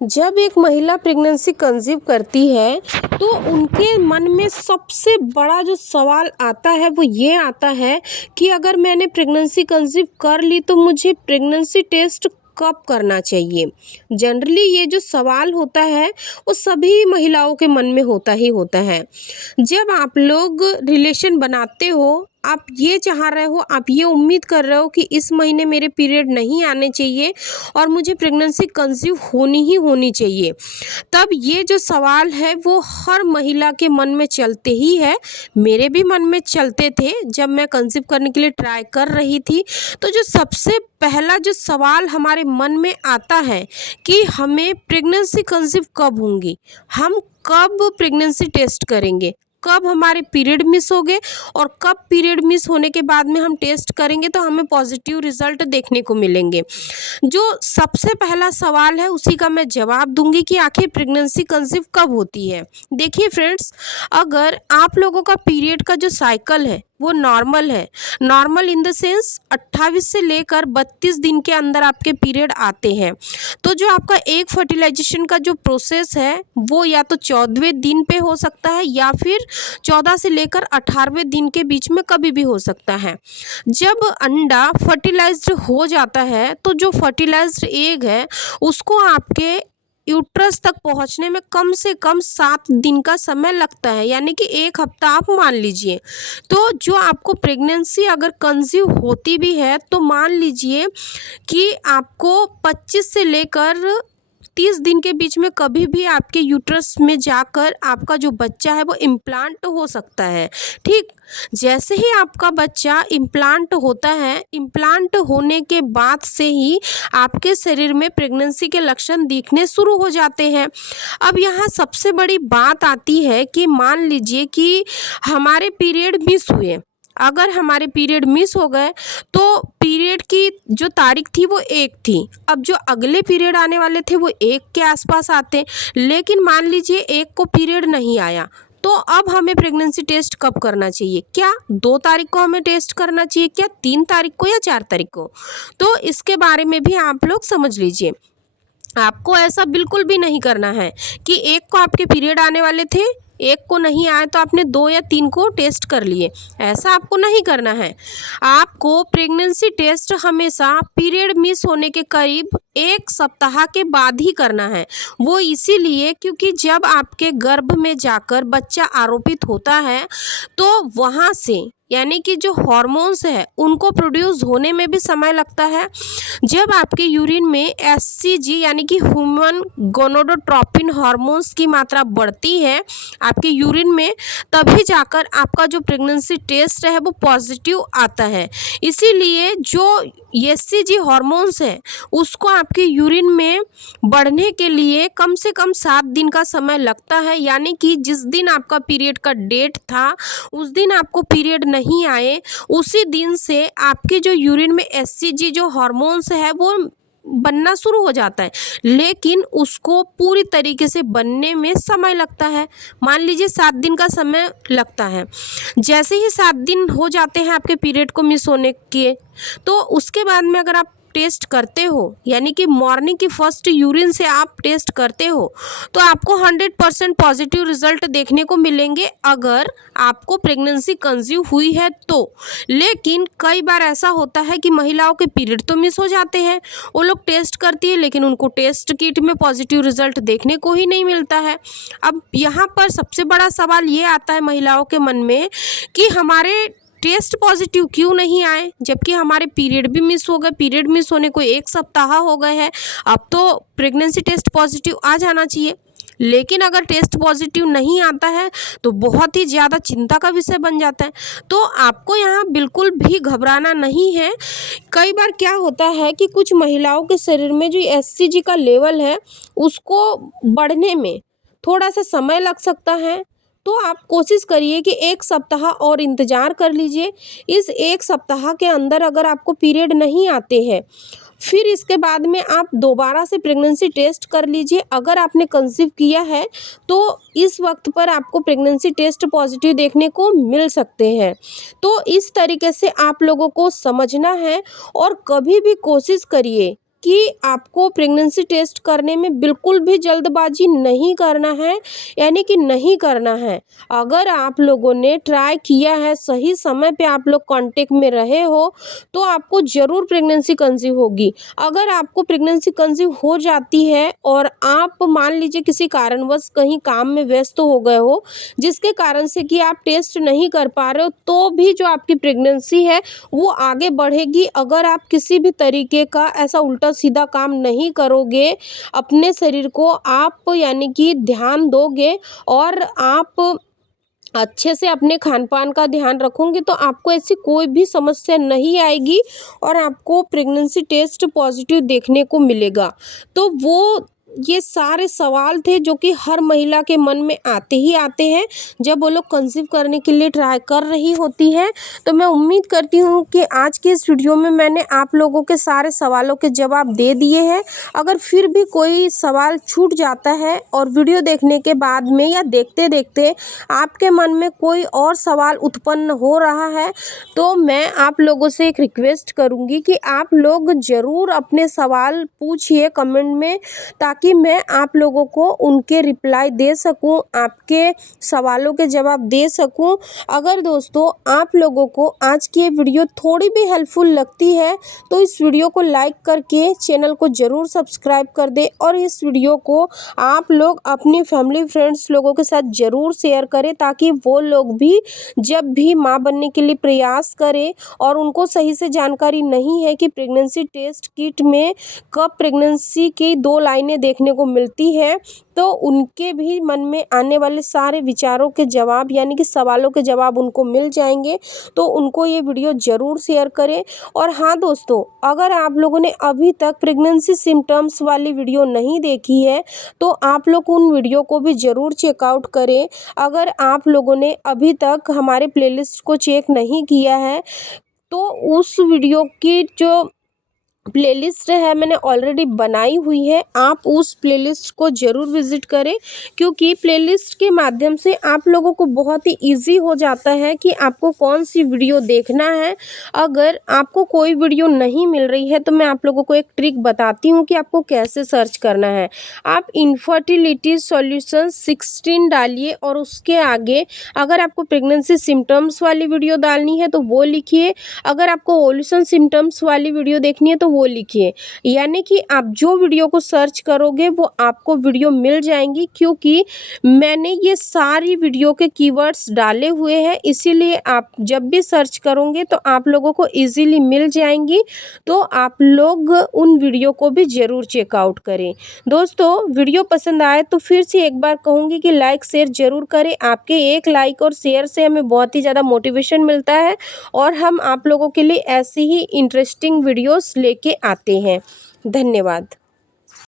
जब एक महिला प्रेगनेंसी कंसीव करती है तो उनके मन में सबसे बड़ा जो सवाल आता है वो ये आता है कि अगर मैंने प्रेगनेंसी कंसीव कर ली तो मुझे प्रेगनेंसी टेस्ट कब करना चाहिए। जनरली ये जो सवाल होता है वो सभी महिलाओं के मन में होता ही होता है। जब आप लोग रिलेशन बनाते हो, आप ये चाह रहे हो, आप ये उम्मीद कर रहे हो कि इस महीने मेरे पीरियड नहीं आने चाहिए और मुझे प्रेगनेंसी कंसीव होनी ही होनी चाहिए, तब ये जो सवाल है वो हर महिला के मन में चलते ही है। मेरे भी मन में चलते थे जब मैं कंसीव करने के लिए ट्राई कर रही थी। तो जो सबसे पहला जो सवाल हमारे मन में आता है कि हमें प्रेगनेंसी कंसीव कब होंगी, हम कब प्रेगनेंसी टेस्ट करेंगे, कब हमारे पीरियड मिस हो गए और कब पीरियड मिस होने के बाद में हम टेस्ट करेंगे तो हमें पॉजिटिव रिजल्ट देखने को मिलेंगे। जो सबसे पहला सवाल है उसी का मैं जवाब दूंगी कि आखिर प्रेगनेंसी कंसीव कब होती है। देखिए फ्रेंड्स, अगर आप लोगों का पीरियड का जो साइकिल है वो नॉर्मल है, नॉर्मल इन द सेंस 28 से लेकर 32 दिन के अंदर आपके पीरियड आते हैं, तो जो आपका एक फर्टिलाइजेशन का जो प्रोसेस है वो या तो 14वें दिन पे हो सकता है या फिर 14 से लेकर 18वें दिन के बीच में कभी भी हो सकता है। जब अंडा फर्टिलाइज्ड हो जाता है तो जो फर्टिलाइज्ड एग है उसको आपके यूट्रस तक पहुंचने में कम से कम 7 दिन का समय लगता है, यानी कि 1 हफ्ता आप मान लीजिए। तो जो आपको प्रेगनेंसी अगर कंसीव होती भी है तो मान लीजिए कि आपको 25 से लेकर 30 दिन के बीच में कभी भी आपके यूट्रस में जाकर आपका जो बच्चा है वो इम्प्लांट हो सकता है। ठीक, जैसे ही आपका बच्चा इम्प्लांट होता है, इम्प्लांट होने के बाद से ही आपके शरीर में प्रेगनेंसी के लक्षण दिखने शुरू हो जाते हैं। अब यहाँ सबसे बड़ी बात आती है कि मान लीजिए कि हमारे पीरियड मिस हुए, अगर हमारे पीरियड मिस हो गए तो पीरियड की जो तारीख थी वो 1 थी, अब जो अगले पीरियड आने वाले थे वो 1 के आसपास आते, लेकिन मान लीजिए 1 को पीरियड नहीं आया तो अब हमें प्रेगनेंसी टेस्ट कब करना चाहिए? क्या 2 तारीख को हमें टेस्ट करना चाहिए, क्या 3 तारीख को या 4 तारीख को? तो इसके बारे में भी आप लोग समझ लीजिए। आपको ऐसा बिल्कुल भी नहीं करना है कि 1 को आपके पीरियड आने वाले थे, 1 को नहीं आए तो आपने 2 या 3 को टेस्ट कर लिए, ऐसा आपको नहीं करना है। आपको प्रेगनेंसी टेस्ट हमेशा पीरियड मिस होने के करीब 1 सप्ताह के बाद ही करना है। वो इसीलिए क्योंकि जब आपके गर्भ में जाकर बच्चा आरोपित होता है तो वहाँ से यानी कि जो हॉर्मोन्स है उनको प्रोड्यूस होने में भी समय लगता है। जब आपके यूरिन में एचसीजी यानी कि ह्यूमन गोनाडोट्रोपिन हार्मोन्स की मात्रा बढ़ती है आपके यूरिन में, तभी जाकर आपका जो प्रेगनेंसी टेस्ट है वो पॉजिटिव आता है। इसीलिए जो एचसीजी हार्मोन्स है उसको आपके यूरिन में बढ़ने के लिए कम से कम 7 दिन का समय लगता है, यानी कि जिस दिन आपका पीरियड का डेट था उस दिन आपको पीरियड नहीं आए, उसी दिन से आपके जो यूरिन में एचसीजी जो हार्मोन्स है वो बनना शुरू हो जाता है, लेकिन उसको पूरी तरीके से बनने में समय लगता है। मान लीजिए 7 दिन का समय लगता है। जैसे ही 7 दिन हो जाते हैं आपके पीरियड को मिस होने के, तो उसके बाद में अगर आप टेस्ट करते हो यानी कि मॉर्निंग की फर्स्ट यूरिन से आप टेस्ट करते हो तो आपको 100% पॉजिटिव रिजल्ट देखने को मिलेंगे अगर आपको प्रेगनेंसी कंसीव हुई है तो। लेकिन कई बार ऐसा होता है कि महिलाओं के पीरियड तो मिस हो जाते हैं, वो लोग टेस्ट करती है लेकिन उनको टेस्ट किट में पॉजिटिव रिजल्ट देखने को ही नहीं मिलता है। अब यहाँ पर सबसे बड़ा सवाल ये आता है महिलाओं के मन में कि हमारे टेस्ट पॉजिटिव क्यों नहीं आए, जबकि हमारे पीरियड भी मिस हो गए, पीरियड मिस होने को 1 सप्ताह हो गए हैं, अब तो प्रेगनेंसी टेस्ट पॉजिटिव आ जाना चाहिए। लेकिन अगर टेस्ट पॉजिटिव नहीं आता है तो बहुत ही ज़्यादा चिंता का विषय बन जाता है। तो आपको यहाँ बिल्कुल भी घबराना नहीं है। कई बार क्या होता है कि कुछ महिलाओं के शरीर में जो एचसीजी का लेवल है उसको बढ़ने में थोड़ा सा समय लग सकता है, तो आप कोशिश करिए कि 1 सप्ताह और इंतज़ार कर लीजिए। इस 1 सप्ताह के अंदर अगर आपको पीरियड नहीं आते हैं फिर इसके बाद में आप दोबारा से प्रेगनेंसी टेस्ट कर लीजिए। अगर आपने कंसीव किया है तो इस वक्त पर आपको प्रेगनेंसी टेस्ट पॉजिटिव देखने को मिल सकते हैं। तो इस तरीके से आप लोगों को समझना है और कभी भी कोशिश करिए कि आपको प्रेगनेंसी टेस्ट करने में बिल्कुल भी जल्दबाजी नहीं करना है, यानी कि नहीं करना है। अगर आप लोगों ने ट्राई किया है, सही समय पे आप लोग कांटेक्ट में रहे हो, तो आपको ज़रूर प्रेगनेंसी कंसीव होगी। अगर आपको प्रेगनेंसी कंसीव हो जाती है और आप मान लीजिए किसी कारणवश कहीं काम में व्यस्त हो गए हो, जिसके कारण से कि आप टेस्ट नहीं कर पा रहे हो, तो भी जो आपकी प्रेगनेंसी है वो आगे बढ़ेगी। अगर आप किसी भी तरीके का ऐसा उल्टा सीधा काम नहीं करोगे, अपने शरीर को आप यानी कि ध्यान दोगे और आप अच्छे से अपने खान-पान का ध्यान रखोगे, तो आपको ऐसी कोई भी समस्या नहीं आएगी और आपको प्रेगनेंसी टेस्ट पॉजिटिव देखने को मिलेगा। तो वो ये सारे सवाल थे जो कि हर महिला के मन में आते ही आते हैं जब वो लोग कंसीव करने के लिए ट्राई कर रही होती है। तो मैं उम्मीद करती हूँ कि आज के इस वीडियो में मैंने आप लोगों के सारे सवालों के जवाब दे दिए हैं। अगर फिर भी कोई सवाल छूट जाता है और वीडियो देखने के बाद में या देखते-देखते आपके मन में कोई और सवाल उत्पन्न हो रहा है, तो मैं आप लोगों से एक रिक्वेस्ट करूंगी कि आप लोग ज़रूर अपने सवाल पूछिए कमेंट में, ताकि मैं आप लोगों को उनके रिप्लाई दे सकूं, आपके सवालों के जवाब दे सकूं। अगर दोस्तों आप लोगों को आज की ये वीडियो थोड़ी भी हेल्पफुल लगती है, तो इस वीडियो को लाइक करके चैनल को ज़रूर सब्सक्राइब कर दें और इस वीडियो को आप लोग अपनी फैमिली फ्रेंड्स लोगों के साथ ज़रूर शेयर करें, ताकि वो लोग भी जब भी माँ बनने के लिए प्रयास करें और उनको सही से जानकारी नहीं है कि प्रेगनेंसी टेस्ट किट में कब प्रेगनेंसी की 2 लाइनें देखने को मिलती है, तो उनके भी मन में आने वाले सारे विचारों के जवाब यानी कि सवालों के जवाब उनको मिल जाएंगे। तो उनको ये वीडियो ज़रूर शेयर करें। और हाँ दोस्तों, अगर आप लोगों ने अभी तक प्रेगनेंसी सिम्टम्स वाली वीडियो नहीं देखी है, तो आप लोग उन वीडियो को भी ज़रूर चेकआउट करें। अगर आप लोगों ने अभी तक हमारे प्लेलिस्ट को चेक नहीं किया है, तो उस वीडियो की जो प्लेलिस्ट है मैंने ऑलरेडी बनाई हुई है, आप उस प्लेलिस्ट को ज़रूर विज़िट करें, क्योंकि प्लेलिस्ट के माध्यम से आप लोगों को बहुत ही इजी हो जाता है कि आपको कौन सी वीडियो देखना है। अगर आपको कोई वीडियो नहीं मिल रही है, तो मैं आप लोगों को एक ट्रिक बताती हूँ कि आपको कैसे सर्च करना है। आप इनफर्टिलिटी सॉल्यूशन 16 डालिए और उसके आगे अगर आपको प्रेगनेंसी सिम्टम्स वाली वीडियो डालनी है तो वो लिखिए, अगर आपको ओव्यूलेशन सिम्टम्स वाली वीडियो देखनी है तो वो लिखिए। यानी कि आप जो वीडियो को सर्च करोगे वो आपको वीडियो मिल जाएंगी, क्योंकि मैंने ये सारी वीडियो के कीवर्ड्स डाले हुए हैं, इसीलिए आप जब भी सर्च करोगे तो आप लोगों को इजीली मिल जाएंगी। तो आप लोग उन वीडियो को भी ज़रूर चेकआउट करें। दोस्तों वीडियो पसंद आए तो फिर से एक बार कहूँगी कि लाइक शेयर ज़रूर करें। आपके एक लाइक और शेयर से हमें बहुत ही ज़्यादा मोटिवेशन मिलता है और हम आप लोगों के लिए ऐसी ही इंटरेस्टिंग वीडियोस लेके आते हैं। धन्यवाद।